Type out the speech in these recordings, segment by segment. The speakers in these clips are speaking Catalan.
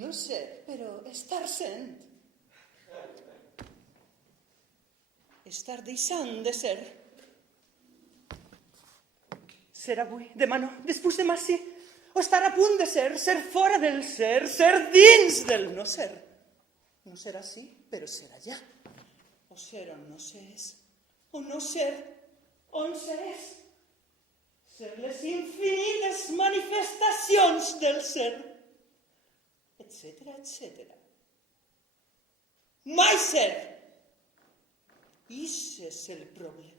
no ser, però estar sent. Estar deixant de ser. Ser avui, demà no, després demà sí. O estar a punt de ser fora del ser dins del no ser. No ser així, però ser allà. O ser on no s'és. O no ser on s'és. Ser les infinites manifestacions del ser. Etcètera, etcètera. Mai ser. Ixe és el problema.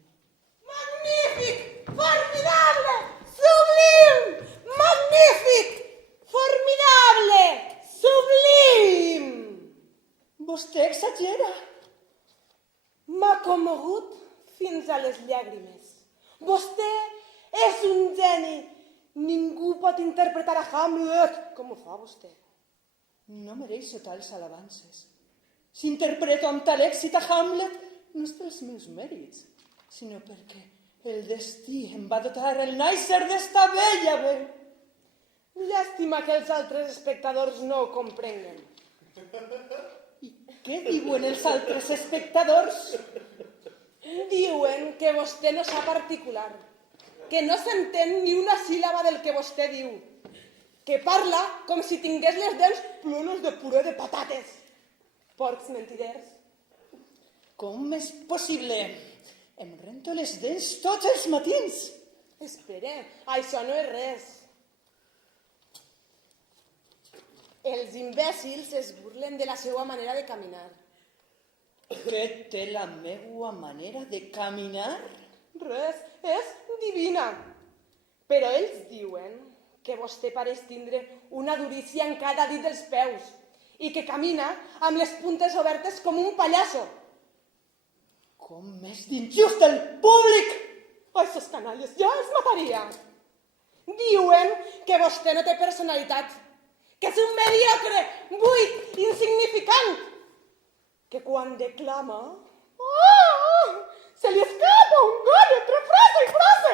Magnífic! Formidable! Sublim! Magnífic! Formidable! Sublim! Vostè exagera. M'ha commogut fins a les llàgrimes. Vostè és un geni. Ningú pot interpretar a Hamlet com ho fa vostè. No mereixo tals alabances. Si interpreto amb tal èxit a Hamlet, no és pels meus mèrits, sinó perquè el destí em va dotar el nàixer d'esta bella veu. Llàstima que els altres espectadors no ho comprenguen. I què diuen els altres espectadors? Diuen que vostè no sap articular, que no s'entén ni una síl·laba del que vostè diu, que parla com si tingués les dents plenes de puré de patates. Porcs mentiders. Com és possible? Em rento les dents tots els matins. Espere, això no és res. Els imbècils es burlen de la seva manera de caminar. Què té la meua manera de caminar? Res, és divina. Però ells diuen que vostè pareix tindre una durícia en cada dit dels peus i que camina amb les puntes obertes com un pallasso. Com és d'injust el públic! Aquests canalles, jo els mataria. Diuen que vostè no té personalitat, que és un mediocre, buit, insignificant, que quan declama se li escapa un got entre frase i frase.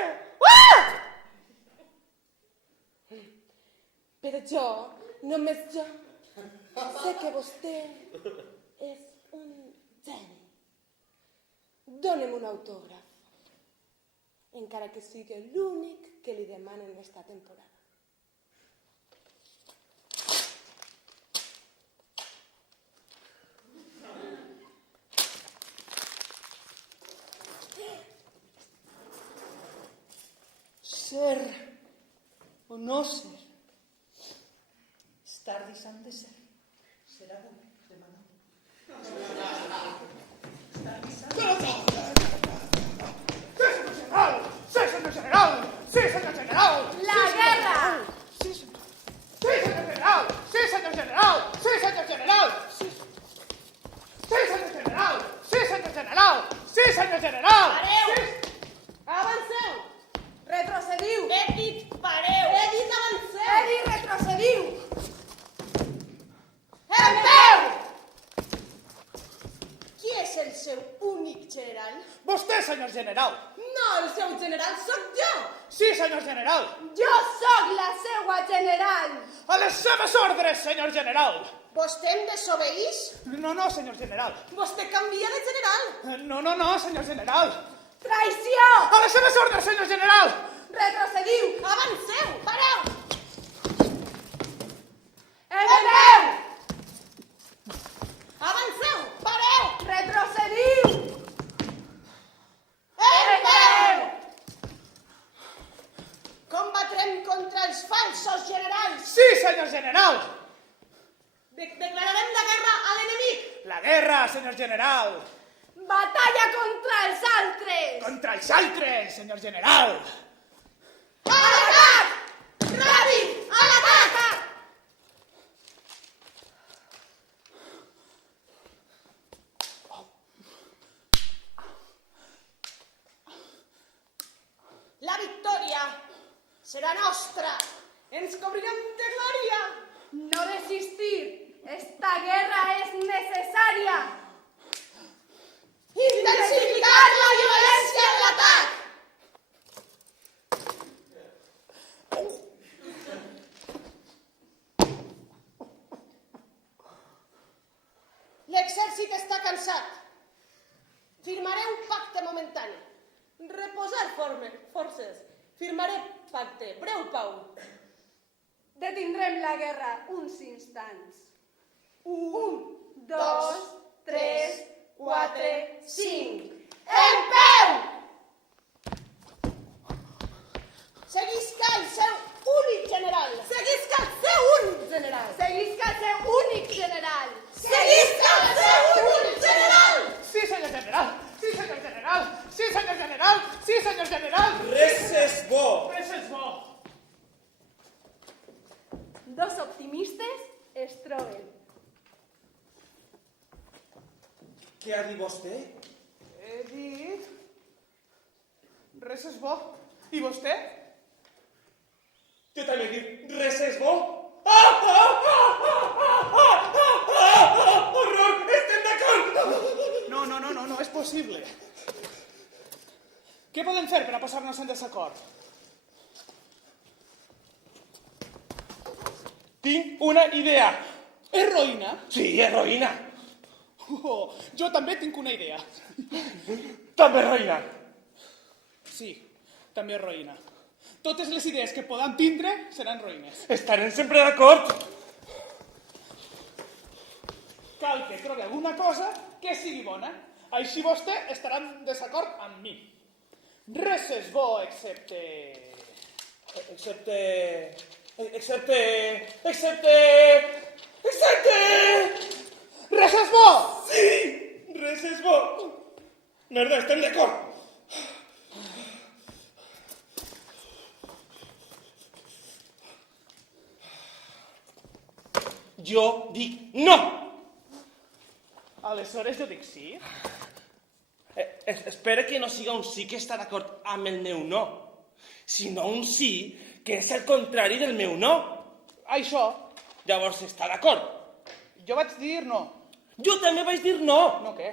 Però jo, només jo, sé que vostè és un geni. Dóna'm un autògraf, encara que sigui l'únic que li demanen esta temporada. Ser o no ser. Estar deixant de ser. Ser avui, demà no. Estar deixant de ser. ¡Sí, señor general! ¡Sí, señor general! ¡La guerra! ¡Sí, señor! ¡Sí, señor general! ¡Sí, señor general! ¡Sí, señor general! ¡Sí, señor general! ¡Sí, señor general! ¡Sí, señor general! Pareu! Avanceu! Retrocediu! He dit pareu! He dit avanceu! He dit retrocediu! En peu! Qui és el seu únic general? ¡Vostted, señor general! No, el seu general sóc jo! ¡Sí, señor general! Jo sóc la seua general! ¡A les seves ordres, señor general! Vostè em desobeeix? No, no, señor general. Vostè canvia de general! No, no, no, señor general. Traïció! ¡A les seves ordres, señor general! Retrocediu! Avanceu! Pareu! En peu! Avanceu! Pareu! Retrocediu! En peu! Combatrem contra els falsos generals! ¡Sí, señor general! Declararem la guerra a l'enemic! La guerra, señor general! Batalla contra els altres! ¡Contra els altres, señor general! A l'atac! Ràpid! A l'atac! La victòria serà nostra! Ens cobrirem de glòria! No desistir! Esta guerra és necessària! Intensificar la violència en l'atac! L'exèrcit està cansat. Firmaré un pacte momentani. Reposar forces. Firmaré pacte. Breu pau. Detindrem la guerra uns instants. 1, 2, 3, 4, 5. En peu! Seguisca el seu únic general. Seguisca el seu únic general. Seguisca el seu únic general. Seguisca el seu únic general. Sí, senyor general. Sí, senyor general. Sí, senyor general. Sí, senyor general. Res és bo. Res és bo. Dos optimistes es troben. Què ha dit vostè? He dit... Res és bo. I vostè? Jo també he dit res és bo. Horror! Estem d'acord! No és possible. Què podem fer per a posar-nos en desacord? Tinc una idea. Heroïna? Sí, heroïna. Oh, jo també tinc una idea. També heroïna. Sí, també heroïna. Totes les idees que podam tindre seran heroïnes. Estarem sempre d'acord. Cal que trobi alguna cosa que sigui bona. Així vostè estarà en desacord amb mi. Res és bo excepte... Excepte... Res és bo! Sí! Res és bo. Merda, estem d'acord. Jo dic no. Aleshores jo dic sí. Espera que no siga un sí que està d'acord amb el meu no, sinó un sí que és el contrari del meu no. Això, Llavors està d'acord. jo vaig dir no. Jo també vaig dir no. No què?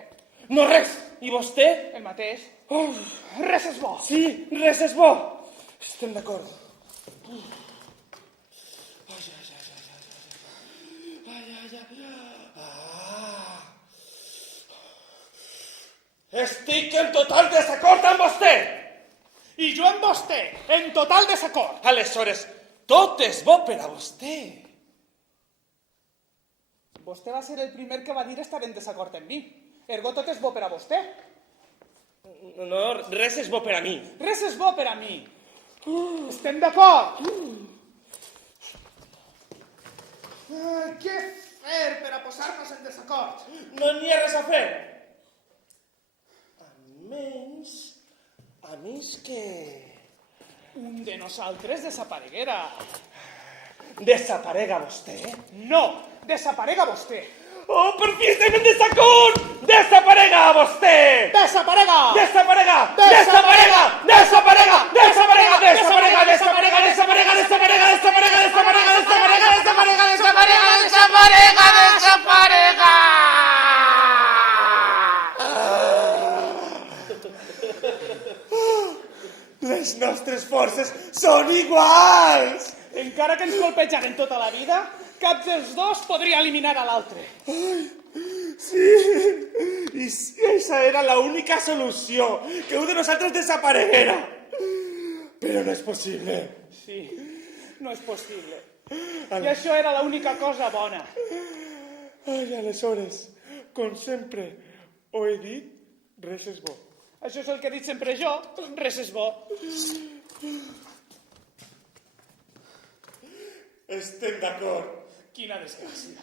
No res. I vostè? El mateix. Uf, Res és bo. sí, res és bo. Estem d'acord. Estic en total desacord amb vostè. I jo amb vostè, en total desacord. Aleshores, tot és bo per a vostè. Vostè va ser el primer que va dir estar en desacord amb mi. Ergo tot és bo per a vostè. No, res és bo per a mi. Res és bo per a mi. Estem d'acord. Què fer per a posar-nos en desacord? No n'hi ha res a fer. A menys que... Un de nosaltres desapareguera. Desaparega vostè. No, desaparega vostè. Oh, per fi estem en desacord! Desaparega vostè! Desaparega! Desaparega! Desaparega! Desaparega! Desaparega! Desaparega! Desaparega! Desaparega! Desaparega! Desaparega! Desaparega! Desaparega! Desaparega! Desaparega! Desaparega! Les nostres forces són iguals! Encara que ens colpejaren tota la vida, cap dels dos podria eliminar a l'altre. Sí, i esa era l'única solució, que un de nosaltres desapareguera. Però no és possible. Sí, no és possible. I això era l'única cosa bona. Ai, aleshores, com sempre ho he dit, res és bo. Això és el que he dit sempre jo, res és bo. Estem d'acord. Quina desgràcia.